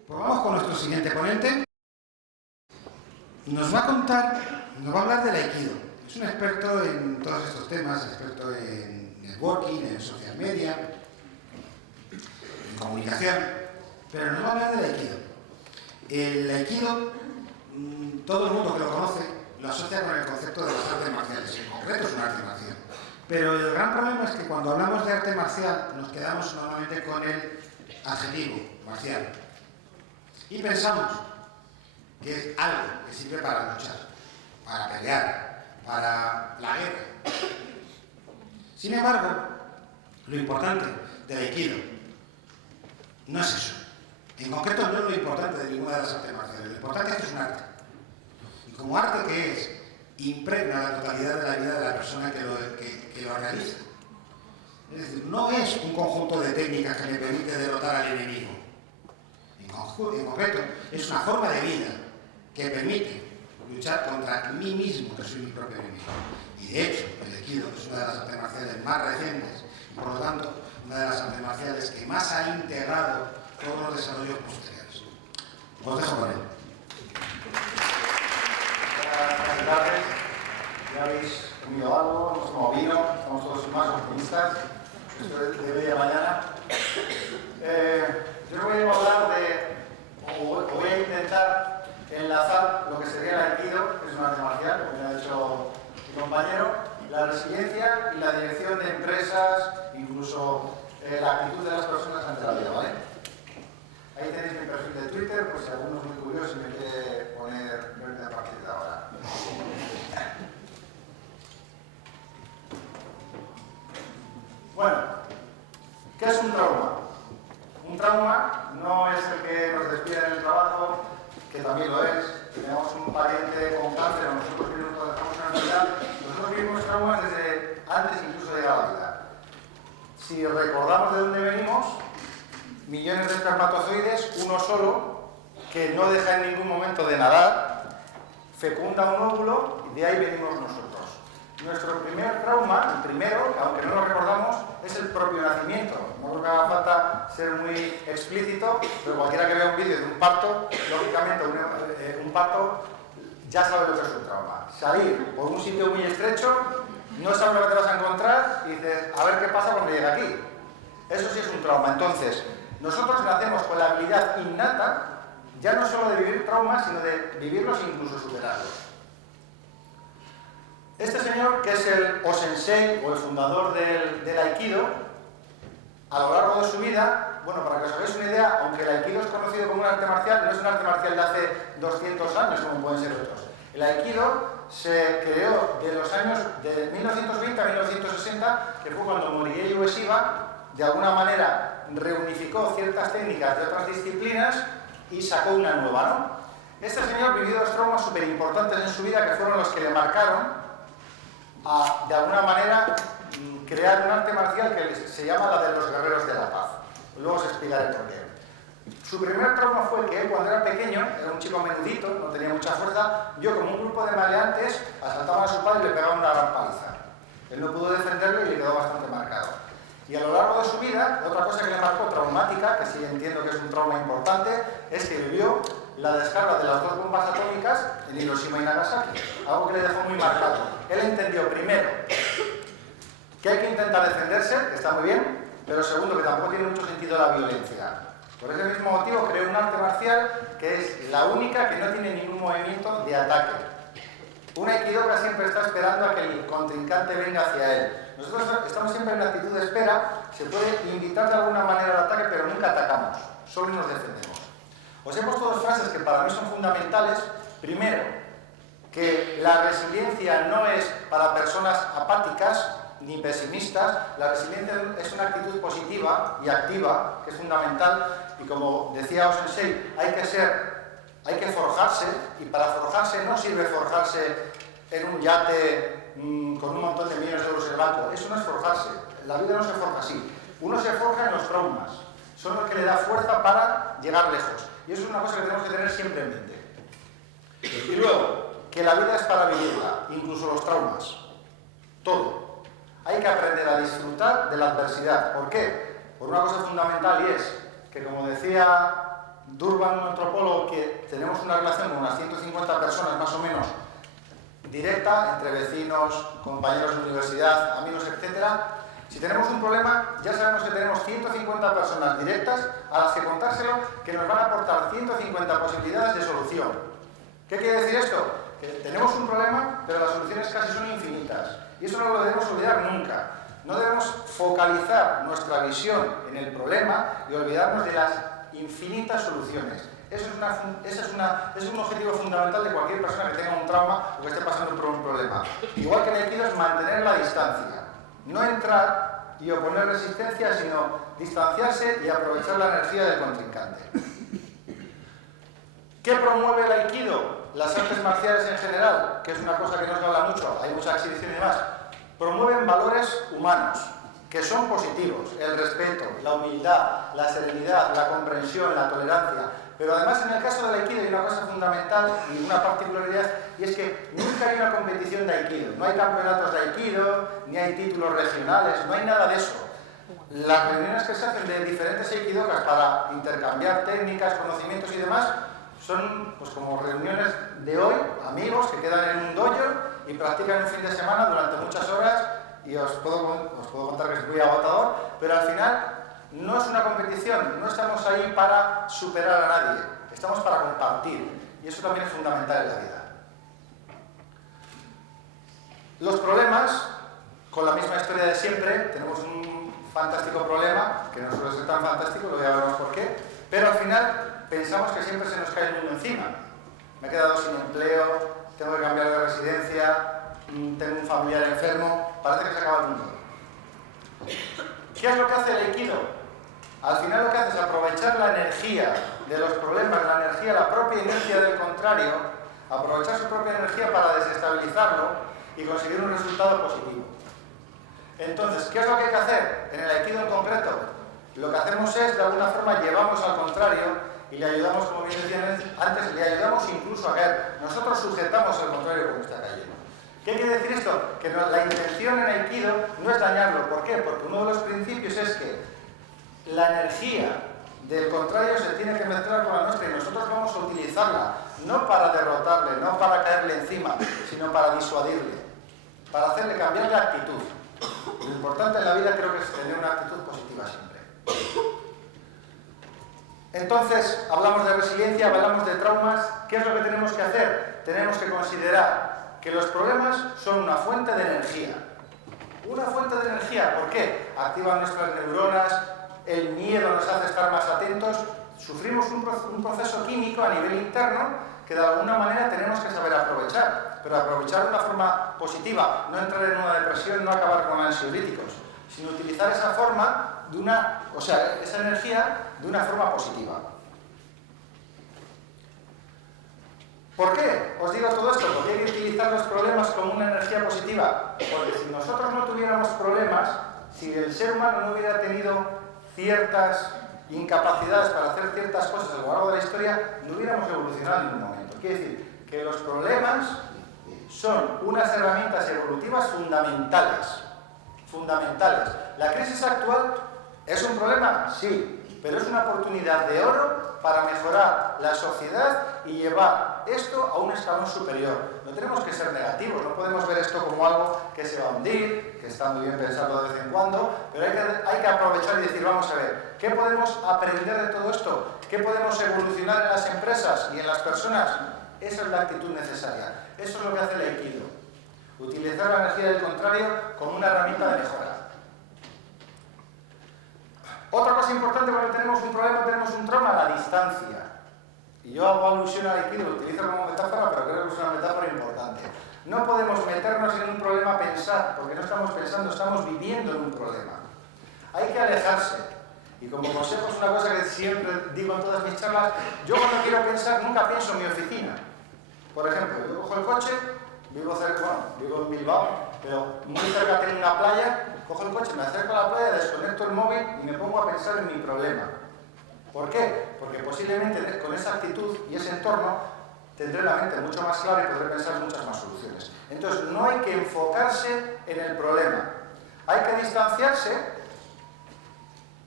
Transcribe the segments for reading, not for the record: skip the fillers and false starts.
Pues vamos con nuestro siguiente ponente. Nos va a hablar del Aikido. Es un experto en todos estos temas, experto en networking, en social media, en comunicación, pero nos va a hablar del Aikido. El Aikido, todo el mundo que lo conoce, lo asocia con el concepto de las artes marciales. En concreto es un arte marcial. Pero el gran problema es que cuando hablamos de arte marcial nos quedamos normalmente con el adjetivo marcial. Y pensamos que es algo que sirve para luchar, para pelear, para la guerra. Sin embargo, lo importante del Aikido no es eso. En concreto no es lo importante de ninguna de las artes marciales. Lo importante es que es un arte. Y como arte que es, impregna la totalidad de la vida de la persona que lo realiza. Es decir, no es un conjunto de técnicas que me permite derrotar al enemigo. En concreto, es una forma de vida que permite luchar contra mí mismo, que soy mi propio enemigo. Y de hecho, el Aikido es una de las artes marciales más recientes y por lo tanto una de las artes marciales que más ha integrado todos los desarrollos posteriores. Os dejo con él. Buenas tardes. Ya habéis comido algo, hemos tomado vino, estamos todos más optimistas. Esto es de media mañana. Yo voy a hablar voy a intentar enlazar lo que sería el Aikido, que es un arte marcial, como ya ha dicho mi compañero, la resiliencia y la dirección de empresas, incluso la actitud de las personas ante la vida, ¿vale? Ahí tenéis mi perfil de Twitter, por si alguno es muy curioso y me quiere poner verde a partir de ahora. Bueno, ¿qué es un trauma? Un trauma no es el que nos despide en el trabajo, que también lo es. Tenemos un pariente con cáncer o nosotros mismos cuando estamos en la enfermedad. Nosotros vivimos traumas desde antes incluso de llegar a la vida. Si recordamos de dónde venimos, millones de espermatozoides, uno solo, que no deja en ningún momento de nadar, fecunda un óvulo y de ahí venimos nosotros. Nuestro primer trauma, el primero, aunque no lo recordamos, es el propio nacimiento. No creo que haga falta ser muy explícito, pero cualquiera que vea un vídeo de un parto, lógicamente un parto ya sabe lo que es un trauma. Salir por un sitio muy estrecho, no sabes lo que te vas a encontrar y dices, a ver qué pasa cuando llegue aquí. Eso sí es un trauma. Entonces, nosotros nacemos con la habilidad innata, ya no solo de vivir traumas, sino de vivirlos e incluso superarlos. Este señor, que es el O-sensei o el fundador del Aikido, a lo largo de su vida, bueno, para que os hagáis una idea, aunque el Aikido es conocido como un arte marcial, no es un arte marcial de hace 200 años como pueden ser otros. El Aikido se creó de los años de 1920 a 1960, que fue cuando Morihei Ueshiba, de alguna manera, reunificó ciertas técnicas de otras disciplinas y sacó una nueva, ¿no? Este señor vivió dos traumas súper importantes en su vida que fueron los que le marcaron a, de alguna manera, crear un arte marcial que se llama la de los guerreros de la paz. Luego os explicaré por qué. Su primer trauma fue que él, cuando era pequeño, era un chico menudito, no tenía mucha fuerza, vio como un grupo de maleantes asaltaban a su padre y le pegaban una gran paliza. Él no pudo defenderlo y le quedó bastante marcado. Y a lo largo de su vida, otra cosa que le marcó traumática, que sí entiendo que es un trauma importante, es que vivió la descarga de las dos bombas atómicas en Hiroshima y Nagasaki, algo que le dejó muy marcado. Él entendió, primero, que hay que intentar defenderse, que está muy bien, pero segundo, que tampoco tiene mucho sentido la violencia. Por ese mismo motivo creó un arte marcial que es la única que no tiene ningún movimiento de ataque. Un Aikido que siempre está esperando a que el contrincante venga hacia él. Nosotros estamos siempre en la actitud de espera, se puede invitar de alguna manera al ataque, pero nunca atacamos, solo nos defendemos. Os he puesto dos frases que para mí son fundamentales. Primero, que la resiliencia no es para personas apáticas ni pesimistas. La resiliencia es una actitud positiva y activa, que es fundamental, y como decía O-sensei, hay que forjarse, y para forjarse no sirve forjarse en un yate con un montón de millones de euros en el banco. Eso no es forjarse, la vida no se forja así. Uno se forja en los traumas, son los que le da fuerza para llegar lejos. Y eso es una cosa que tenemos que tener siempre en mente. Y luego, que la vida es para vivirla, incluso los traumas. Todo. Hay que aprender a disfrutar de la adversidad. ¿Por qué? Por una cosa fundamental, y es que, como decía Durban, un antropólogo, que tenemos una relación con unas 150 personas más o menos directa, entre vecinos, compañeros de universidad, amigos, etcétera. Si tenemos un problema, ya sabemos que tenemos 150 personas directas a las que contárselo, que nos van a aportar 150 posibilidades de solución. ¿Qué quiere decir esto? Que tenemos un problema, pero las soluciones casi son infinitas. Y eso no lo debemos olvidar nunca. No debemos focalizar nuestra visión en el problema y olvidarnos de las infinitas soluciones. Eso es un objetivo fundamental de cualquier persona que tenga un trauma o que esté pasando por un problema. Igual que en el Aikido es mantener la distancia. No entrar y oponer resistencia, sino distanciarse y aprovechar la energía del contrincante. ¿Qué promueve el Aikido? Las artes marciales en general, que es una cosa que no se habla mucho, hay mucha exhibición y demás, promueven valores humanos, que son positivos: el respeto, la humildad, la serenidad, la comprensión, la tolerancia. Pero además, en el caso del Aikido hay una cosa fundamental y una particularidad, y es que nunca hay una competición de Aikido. No hay campeonatos de Aikido, ni hay títulos regionales, no hay nada de eso. Las reuniones que se hacen de diferentes Aikidokas para intercambiar técnicas, conocimientos y demás, son pues como reuniones de hoy, amigos que quedan en un dojo y practican un fin de semana durante muchas horas, y os puedo contar que es muy agotador, pero al final no es una competición, no estamos ahí para superar a nadie, estamos para compartir, y eso también es fundamental en la vida. Los problemas, con la misma historia de siempre, tenemos un fantástico problema, que no suele ser tan fantástico, luego ya veremos por qué, pero al final pensamos que siempre se nos cae el mundo encima. Me he quedado sin empleo, tengo que cambiar de residencia, tengo un familiar enfermo, parece que se acaba el mundo. ¿Qué es lo que hace el Aikido? Al final lo que hace es aprovechar la energía de los problemas, la propia inercia del contrario, aprovechar su propia energía para desestabilizarlo y conseguir un resultado positivo. Entonces, ¿qué es lo que hay que hacer? En el Aikido en concreto, lo que hacemos es, de alguna forma, llevamos al contrario y le ayudamos, como bien decían antes, le ayudamos incluso a caer. Nosotros sujetamos al contrario como está cayendo. ¿Qué quiere decir esto? Que la intención en Aikido no es dañarlo. ¿Por qué? Porque uno de los principios es que la energía del contrario se tiene que mezclar con la nuestra y nosotros vamos a utilizarla, no para derrotarle, no para caerle encima, sino para disuadirle, para hacerle cambiar de actitud. Lo importante en la vida creo que es tener una actitud positiva siempre. Entonces, hablamos de resiliencia, hablamos de traumas. ¿Qué es lo que tenemos que hacer? Tenemos que considerar que los problemas son una fuente de energía. Una fuente de energía, ¿por qué? Activan nuestras neuronas, el miedo nos hace estar más atentos, sufrimos un proceso químico a nivel interno que de alguna manera tenemos que saber aprovechar, pero aprovechar de una forma positiva, no entrar en una depresión, no acabar con ansiolíticos, sino utilizar esa forma esa energía de una forma positiva. ¿Por qué os digo todo esto? Porque hay que utilizar los problemas como una energía positiva. Porque si nosotros no tuviéramos problemas, si el ser humano no hubiera tenido ciertas incapacidades para hacer ciertas cosas a lo largo de la historia, no hubiéramos evolucionado en ningún momento. Quiere decir que los problemas son unas herramientas evolutivas fundamentales. La crisis actual ¿es un problema? Sí, pero es una oportunidad de oro para mejorar la sociedad y llevar esto a un escalón superior. No tenemos que ser negativos, no podemos ver esto como algo que se va a hundir, que está muy bien pensarlo de vez en cuando, pero hay que aprovechar y decir, vamos a ver, ¿qué podemos aprender de todo esto? ¿Qué podemos evolucionar en las empresas y en las personas? Esa es la actitud necesaria. Eso es lo que hace el Aikido. Utilizar la energía del contrario como una herramienta de mejora. Otra cosa importante cuando tenemos un problema, tenemos un trauma, la distancia. Y yo hago alusión al Aikido, lo utilizo como metáfora, pero creo que es una metáfora importante. No podemos meternos en un problema a pensar, porque no estamos pensando, estamos viviendo en un problema. Hay que alejarse. Y como consejo es una cosa que siempre digo en todas mis charlas, yo cuando quiero pensar nunca pienso en mi oficina. Por ejemplo, yo cojo el coche, vivo en Bilbao, pero muy cerca tengo una playa, cojo el coche, me acerco a la playa, desconecto el móvil y me pongo a pensar en mi problema. ¿Por qué? Porque posiblemente con esa actitud y ese entorno tendré la mente mucho más clara y podré pensar muchas más soluciones. Entonces, no hay que enfocarse en el problema. Hay que distanciarse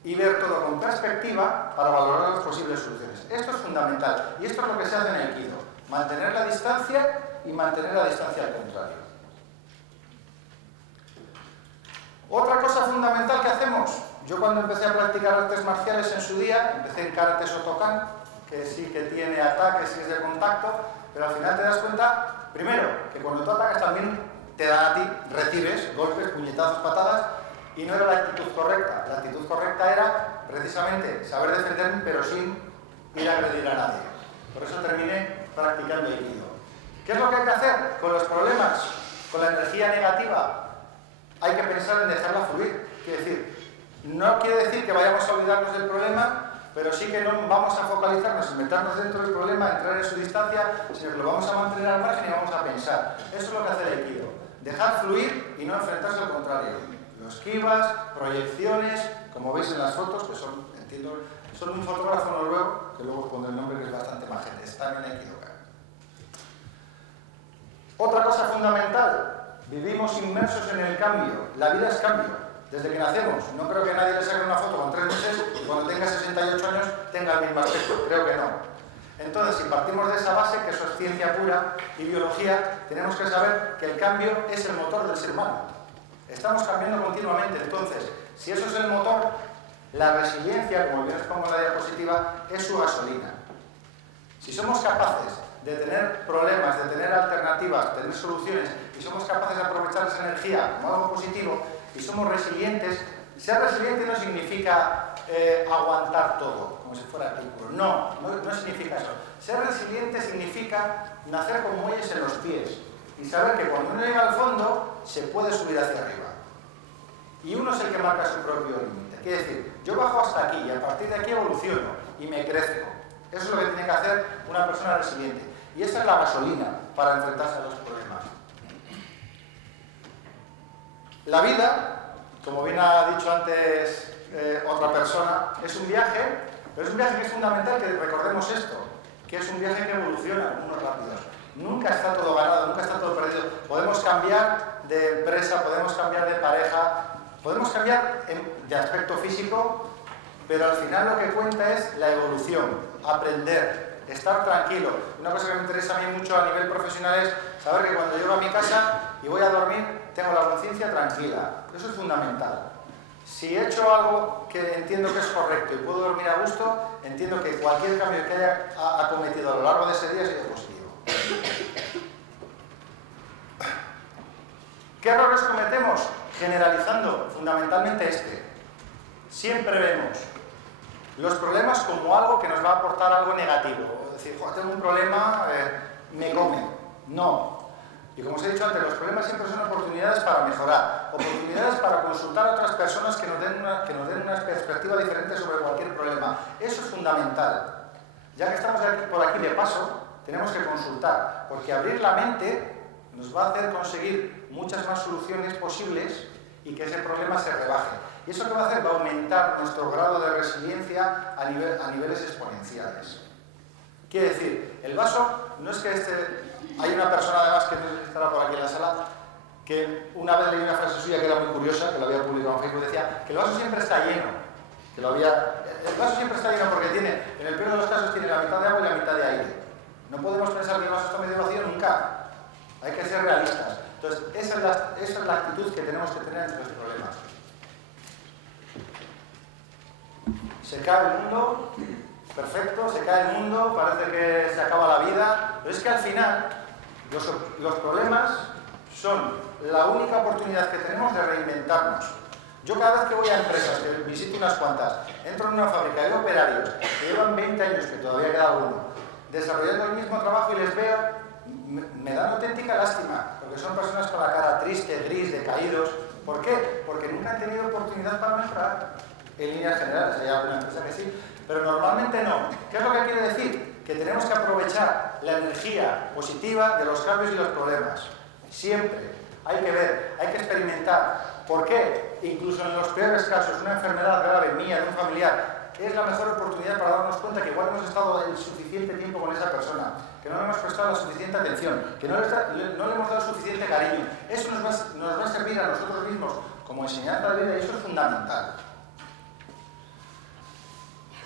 y ver todo con perspectiva para valorar las posibles soluciones. Esto es fundamental y esto es lo que se hace en Aikido, mantener la distancia y mantener la distancia al contrario. Otra cosa fundamental que hacemos, yo cuando empecé a practicar artes marciales en su día, empecé en Karate Shotokan, que sí que tiene ataques, sí es de contacto, pero al final te das cuenta, primero, que cuando tú atacas también te dan a ti, recibes golpes, puñetazos, patadas, y no era la actitud correcta. La actitud correcta era precisamente saber defenderme, pero sin ir a agredir a nadie. Por eso terminé practicando Aikido. ¿Qué es lo que hay que hacer con los problemas, con la energía negativa? Hay que pensar en dejarla fluir. Quiere decir, no quiere decir que vayamos a olvidarnos del problema, pero sí que no vamos a focalizarnos en meternos dentro del problema, entrar en su distancia, sino que lo vamos a mantener al margen y vamos a pensar. Eso es lo que hace el Aikido. Dejar fluir y no enfrentarse al contrario. Los esquivas, proyecciones, como veis en las fotos, que son, entiendo, son un fotógrafo noruego, que luego os pondré el nombre, que es bastante majete, está en Aikido. Otra cosa fundamental, vivimos inmersos en el cambio, la vida es cambio, desde que nacemos. No creo que nadie le saque una foto con 3 meses y cuando tenga 68 años tenga el mismo aspecto, creo que no. Entonces, si partimos de esa base, que eso es ciencia pura y biología, tenemos que saber que el cambio es el motor del ser humano. Estamos cambiando continuamente, entonces, si eso es el motor, la resiliencia, como bien os pongo en la diapositiva, es su gasolina. Si somos capaces de tener problemas, de tener alternativas, de tener soluciones, y somos capaces de aprovechar esa energía como algo positivo, y somos resilientes, ser resiliente no significa aguantar todo, como si fuera artículo. No significa eso. Ser resiliente significa nacer con muelles en los pies y saber que cuando uno llega al fondo se puede subir hacia arriba. Y uno es el que marca su propio límite. Quiere decir, yo bajo hasta aquí y a partir de aquí evoluciono y me crezco. Eso es lo que tiene que hacer una persona resiliente. Y esa es la gasolina para enfrentarse a los problemas. La vida, como bien ha dicho antes otra persona, es un viaje, pero es un viaje que es fundamental que recordemos esto, que es un viaje que evoluciona, unos rápidos. Nunca está todo ganado, nunca está todo perdido. Podemos cambiar de empresa, podemos cambiar de pareja, podemos cambiar de aspecto físico, pero al final lo que cuenta es la evolución, aprender, estar tranquilo. Una cosa que me interesa a mí mucho a nivel profesional es saber que cuando llego a mi casa y voy a dormir, tengo la conciencia tranquila. Eso es fundamental. Si he hecho algo que entiendo que es correcto y puedo dormir a gusto, entiendo que cualquier cambio que haya acometido a lo largo de ese día ha sido positivo. ¿Qué errores cometemos? Generalizando, fundamentalmente este. Siempre vemos los problemas como algo que nos va a aportar algo negativo. Es decir, tengo un problema, me come. No. Y como os he dicho antes, los problemas siempre son oportunidades para mejorar, oportunidades para consultar a otras personas que nos den una perspectiva diferente sobre cualquier problema. Eso es fundamental. Ya que estamos por aquí de paso, tenemos que consultar, porque abrir la mente nos va a hacer conseguir muchas más soluciones posibles y que ese problema se rebaje. Y eso que va a hacer va a aumentar nuestro grado de resiliencia a niveles exponenciales. Quiere decir, el vaso no es que hay una persona además que estará por aquí en la sala que una vez leí una frase suya que era muy curiosa, que la había publicado en Facebook, decía que el vaso siempre está lleno. El vaso siempre está lleno porque tiene, en el peor de los casos, tiene la mitad de agua y la mitad de aire. No podemos pensar que el vaso está medio vacío nunca. Hay que ser realistas. Entonces, esa es la actitud que tenemos que tener ante los problemas. Se cae el mundo, perfecto, se cae el mundo, parece que se acaba la vida, pero es que al final los problemas son la única oportunidad que tenemos de reinventarnos. Yo cada vez que voy a empresas, que visito unas cuantas, entro en una fábrica de operarios que llevan 20 años, que todavía queda alguno, desarrollando el mismo trabajo y les veo, me dan auténtica lástima, porque son personas con la cara triste, gris, decaídos. ¿Por qué? Porque nunca han tenido oportunidad para mejorar. En líneas generales, hay alguna empresa que sí, pero normalmente no. ¿Qué es lo que quiere decir? Que tenemos que aprovechar la energía positiva de los cambios y los problemas. Siempre. Hay que ver, hay que experimentar. ¿Por qué? Incluso en los peores casos, una enfermedad grave mía, de un familiar, es la mejor oportunidad para darnos cuenta que igual hemos estado el suficiente tiempo con esa persona, que no le hemos prestado la suficiente atención, que no le hemos dado suficiente cariño. Eso nos va a servir a nosotros mismos como enseñanza de vida y eso es fundamental.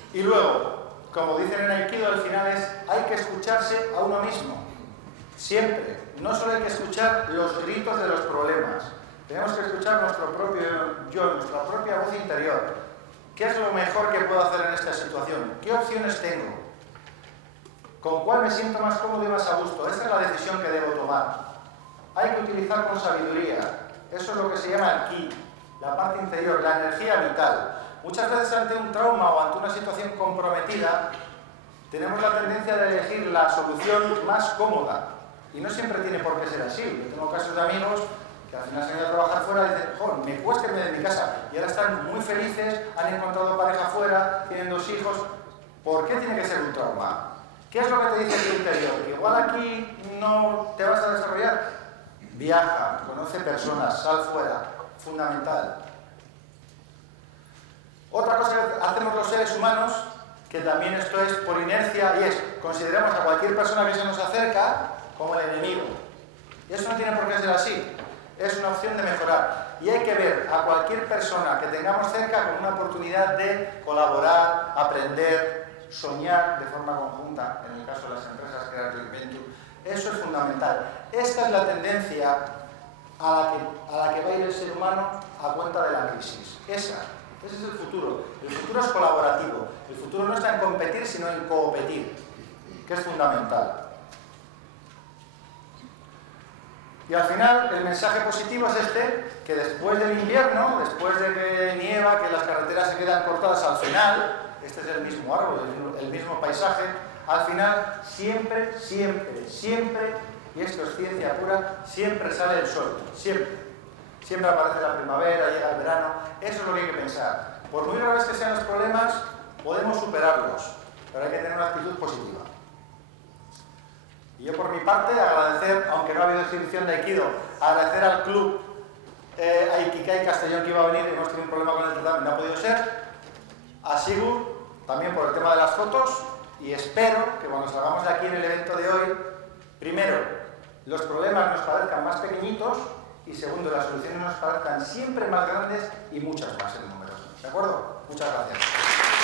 Y luego, como dicen en Aikido, al final hay que escucharse a uno mismo. Siempre. No solo hay que escuchar los gritos de los problemas. Tenemos que escuchar nuestro propio yo, nuestra propia voz interior. ¿Qué es lo mejor que puedo hacer en esta situación? ¿Qué opciones tengo? ¿Con cuál me siento más cómodo y más a gusto? Esa es la decisión que debo tomar. Hay que utilizar con sabiduría. Eso es lo que se llama el ki, la parte interior, la energía vital. Muchas veces ante un trauma o ante una situación comprometida, tenemos la tendencia de elegir la solución más cómoda. Y no siempre tiene por qué ser así. Yo tengo casos de amigos que al final se han ido a trabajar fuera y dicen, joder, me cuesta irme de mi casa. Y ahora están muy felices, han encontrado pareja fuera, tienen 2 hijos. ¿Por qué tiene que ser un trauma? ¿Qué es lo que te dice tu interior? Que igual aquí no te vas a desarrollar. Viaja, conoce personas, sal fuera. Fundamental. Otra cosa que hacemos los seres humanos, que también esto es por inercia, y es, consideramos a cualquier persona que se nos acerca como el enemigo. Y eso no tiene por qué ser así. Es una opción de mejorar. Y hay que ver a cualquier persona que tengamos cerca como una oportunidad de colaborar, aprender, soñar de forma conjunta, en el caso de las empresas Creative Venture. Eso es fundamental. Esta es la tendencia a la que va a ir el ser humano a cuenta de la crisis. Ese es el futuro. El futuro es colaborativo. El futuro no está en competir, sino en competir, que es fundamental. Y al final, el mensaje positivo es que después del invierno, después de que nieva, que las carreteras se quedan cortadas, al final, este es el mismo árbol, el mismo paisaje, al final, siempre, y esto es ciencia pura, siempre sale el sol, siempre. Siempre aparece la primavera, llega el verano, eso es lo que hay que pensar. Por muy graves que sean los problemas, podemos superarlos, pero hay que tener una actitud positiva. Y yo por mi parte agradecer, aunque no ha habido inscripción de Aikido, agradecer al club Aikikai Castellón que iba a venir, hemos tenido un problema con el tratamiento, no ha podido ser, a Sigur, también por el tema de las fotos, y espero que cuando salgamos de aquí en el evento de hoy, primero, los problemas nos parezcan más pequeñitos, y segundo, las soluciones nos parezcan siempre más grandes y muchas más en número. ¿De acuerdo? Muchas gracias.